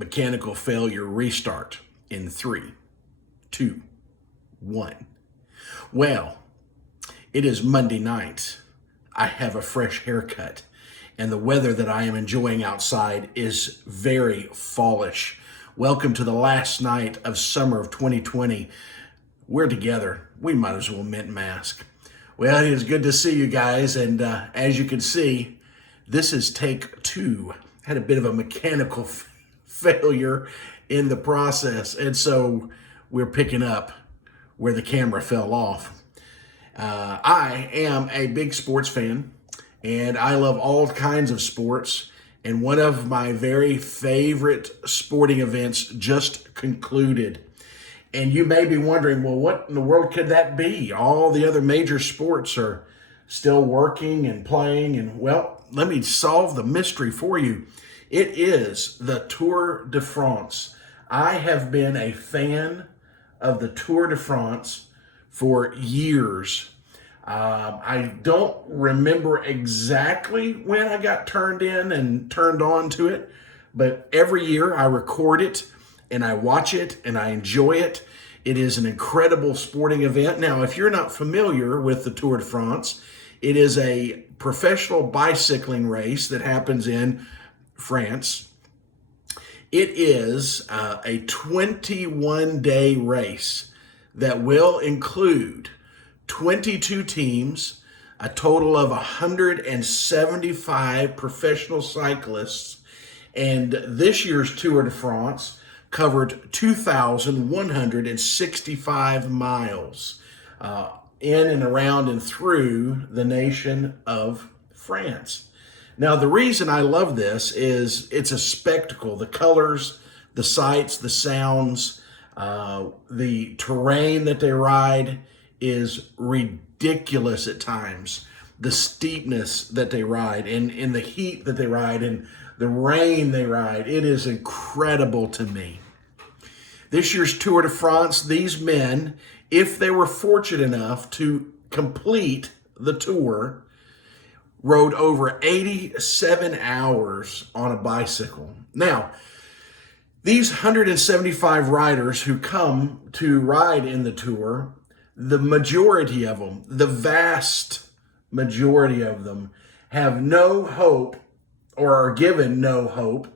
Mechanical failure restart in 3, 2, 1. Well, it is Monday night. I have a fresh haircut, and the weather that I am enjoying outside is very fallish. Welcome to the last night of summer of 2020. We're together. We might as well mint mask. Well, it is good to see you guys, and as you can see, this is take 2. Had a bit of a mechanical failure in the process, and so we're picking up where the camera fell off. I am a big sports fan, and I love all kinds of sports, and one of my very favorite sporting events just concluded. And you may be wondering, well, what in the world could that be? All the other major sports are still working and playing, and well, let me solve the mystery for you. It is the Tour de France. I have been a fan of the Tour de France for years. I don't remember exactly when I got turned in and turned on to it, but every year I record it and I watch it and I enjoy it. It is an incredible sporting event. Now, if you're not familiar with the Tour de France, it is a professional bicycling race that happens in France. It is a 21-day race that will include 22 teams, a total of 175 professional cyclists, and this year's Tour de France covered 2,165 miles in and around and through the nation of France. Now, the reason I love this is it's a spectacle. The colors, the sights, the sounds, the terrain that they ride is ridiculous at times. The steepness that they ride and in the heat that they ride and the rain they ride, it is incredible to me. This year's Tour de France, these men, if they were fortunate enough to complete the tour, rode over 87 hours on a bicycle. Now, these 175 riders who come to ride in the tour, the majority of them, the vast majority of them, have no hope or are given no hope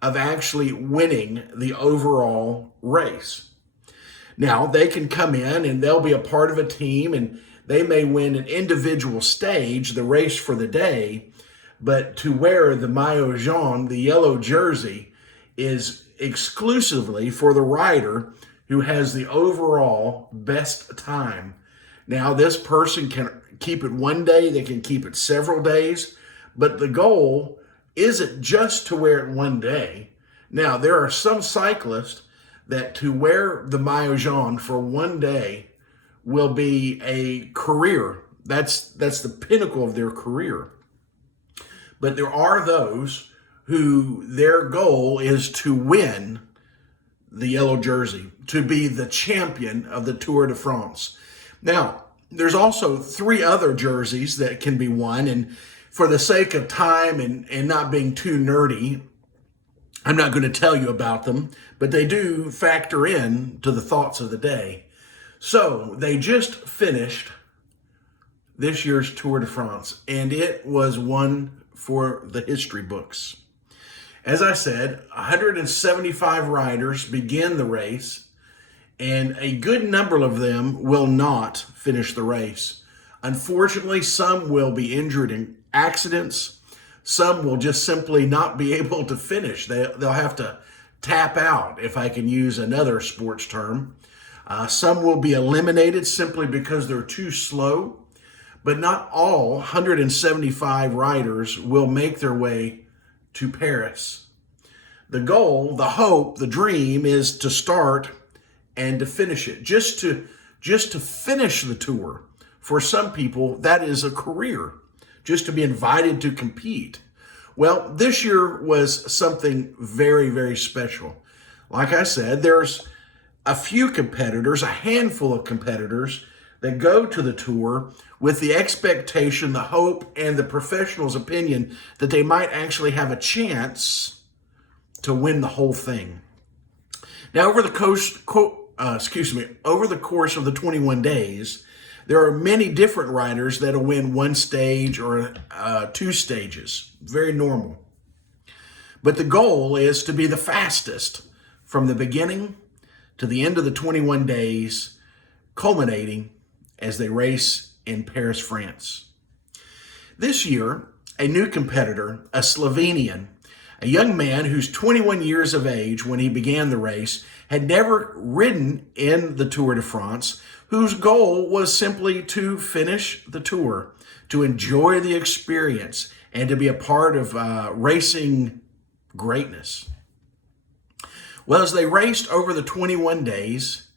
of actually winning the overall race. Now, they can come in and they'll be a part of a team and they may win an individual stage, the race for the day, but to wear the maillot jaune, the yellow jersey, is exclusively for the rider who has the overall best time. Now, this person can keep it one day, they can keep it several days, but the goal isn't just to wear it one day. Now, there are some cyclists that to wear the maillot jaune for one day will be a career. That's the pinnacle of their career. But there are those who their goal is to win the yellow jersey, to be the champion of the Tour de France. Now, there's also 3 other jerseys that can be won, and for the sake of time and not being too nerdy, I'm not going to tell you about them, but they do factor in to the thoughts of the day. So they just finished this year's Tour de France, and it was one for the history books. As I said, 175 riders begin the race, and a good number of them will not finish the race. Unfortunately, some will be injured in accidents. Some will just simply not be able to finish. They'll have to tap out, if I can use another sports term. Some will be eliminated simply because they're too slow, but not all 175 riders will make their way to Paris. The goal, the hope, the dream is to start and to finish it. Just to finish the tour. For some people, that is a career, just to be invited to compete. Well, this year was something very, very special. Like I said, there's a few competitors, a handful of competitors that go to the tour with the expectation, the hope, and the professional's opinion that they might actually have a chance to win the whole thing. Now, over the course of the 21 days, there are many different riders that'll win one stage or two stages. Very normal. But the goal is to be the fastest from the beginning to the end of the 21 days, culminating as they race in Paris, France. This year, a new competitor, a Slovenian, a young man who's 21 years of age when he began the race, had never ridden in the Tour de France, whose goal was simply to finish the tour, to enjoy the experience, and to be a part of racing greatness. Well, as they raced over the 21 days,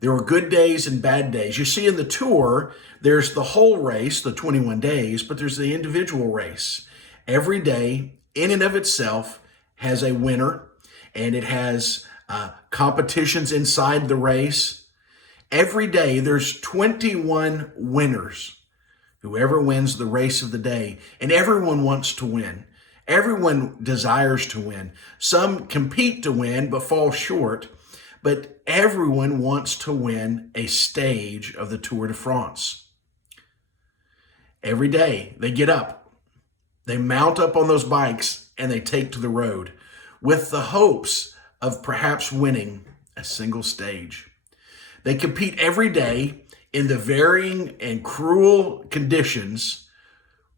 there were good days and bad days. You see, in the Tour, there's the whole race, the 21 days, but there's the individual race. Every day, in and of itself, has a winner, and it has competitions inside the race. Every day, there's 21 winners. Whoever wins the race of the day, and everyone wants to win. Everyone desires to win. Some compete to win, but fall short. But everyone wants to win a stage of the Tour de France. Every day they get up, they mount up on those bikes, and they take to the road with the hopes of perhaps winning a single stage. They compete every day in the varying and cruel conditions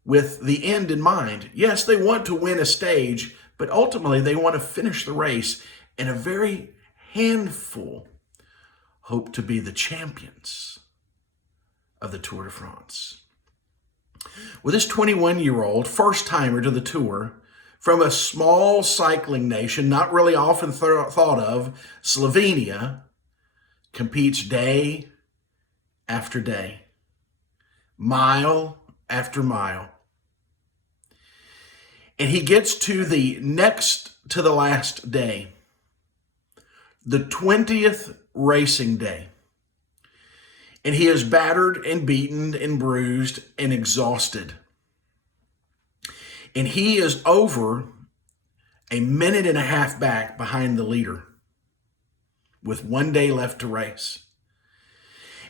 with the end in mind. Yes, they want to win a stage, but ultimately they want to finish the race, and a very handful hope to be the champions of the Tour de France. Well, this 21-year-old, first-timer to the Tour, from a small cycling nation, not really often thought of, Slovenia, competes day after day, mile after mile. And he gets to the last day, the 20th racing day. And he is battered and beaten and bruised and exhausted. And he is over a minute and a half back behind the leader with 1 day left to race.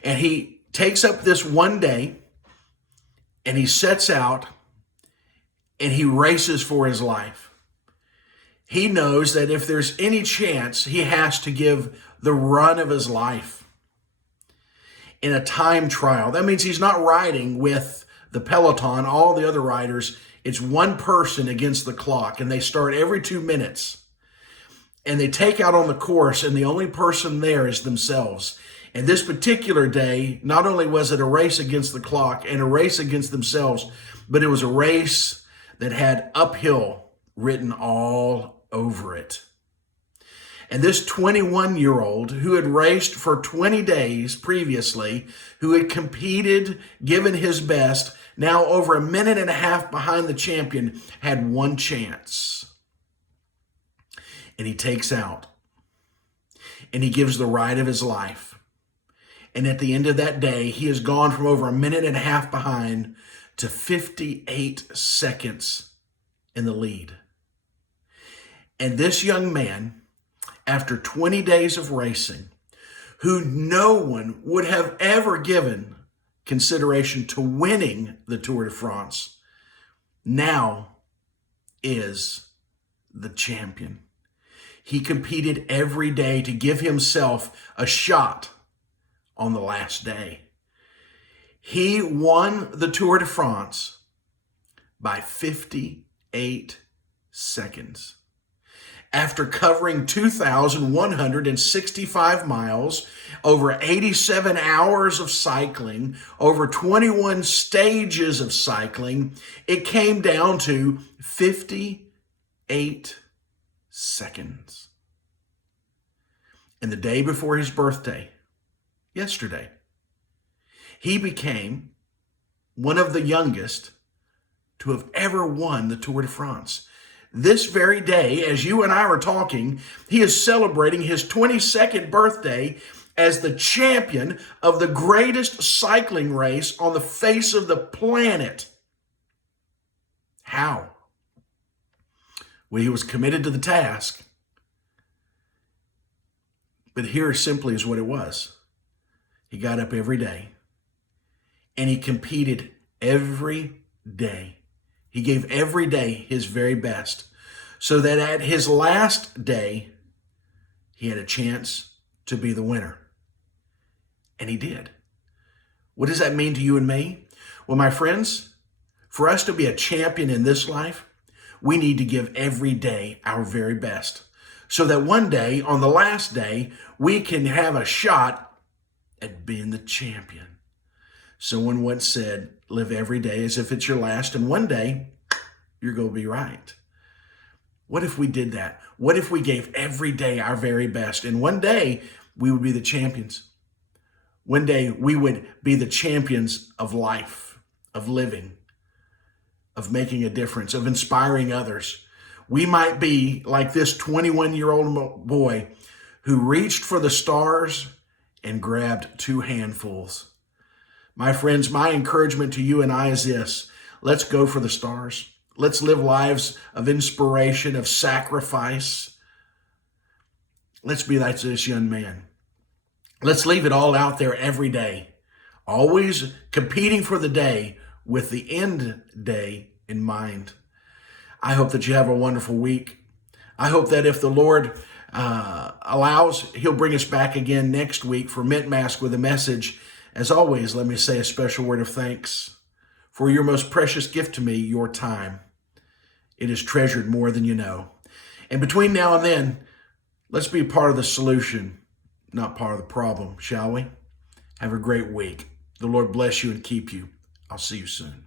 And he takes up this 1 day and he sets out and he races for his life. He knows that if there's any chance, he has to give the run of his life in a time trial. That means he's not riding with the peloton, all the other riders. It's one person against the clock, and they start every 2 minutes. And they take out on the course, and the only person there is themselves. And this particular day, not only was it a race against the clock and a race against themselves, but it was a race that had uphill written all over it. And this 21-year-old who had raced for 20 days previously, who had competed, given his best, now over a minute and a half behind the champion, had one chance. And he takes out. And he gives the ride of his life. And at the end of that day, he has gone from over a minute and a half behind to 58 seconds in the lead. And this young man, after 20 days of racing, who no one would have ever given consideration to winning the Tour de France, now is the champion. He competed every day to give himself a shot on the last day. He won the Tour de France by 58 seconds. After covering 2,165 miles, over 87 hours of cycling, over 21 stages of cycling, it came down to 58 seconds. And the day before his birthday, yesterday, he became one of the youngest to have ever won the Tour de France. This very day, as you and I are talking, he is celebrating his 22nd birthday as the champion of the greatest cycling race on the face of the planet. How? Well, he was committed to the task. But here simply is what it was. He got up every day and he competed every day. He gave every day his very best so that at his last day, he had a chance to be the winner. And he did. What does that mean to you and me? Well, my friends, for us to be a champion in this life, we need to give every day our very best so that one day, on the last day, we can have a shot at being the champion. Someone once said, live every day as if it's your last, and one day you're going to be right. What if we did that? What if we gave every day our very best, and one day we would be the champions? One day we would be the champions of life, of living, of making a difference, of inspiring others. We might be like this 21-year-old boy who reached for the stars and grabbed 2 handfuls. My friends, my encouragement to you and I is this: let's go for the stars. Let's live lives of inspiration, of sacrifice. Let's be like this young man. Let's leave it all out there every day, always competing for the day with the end day in mind. I hope that you have a wonderful week. I hope that if the Lord allows, he'll bring us back again next week for Mint Mask with a message. As always, let me say a special word of thanks for your most precious gift to me, your time. It is treasured more than you know. And between now and then, let's be part of the solution, not part of the problem, shall we? Have a great week. The Lord bless you and keep you. I'll see you soon.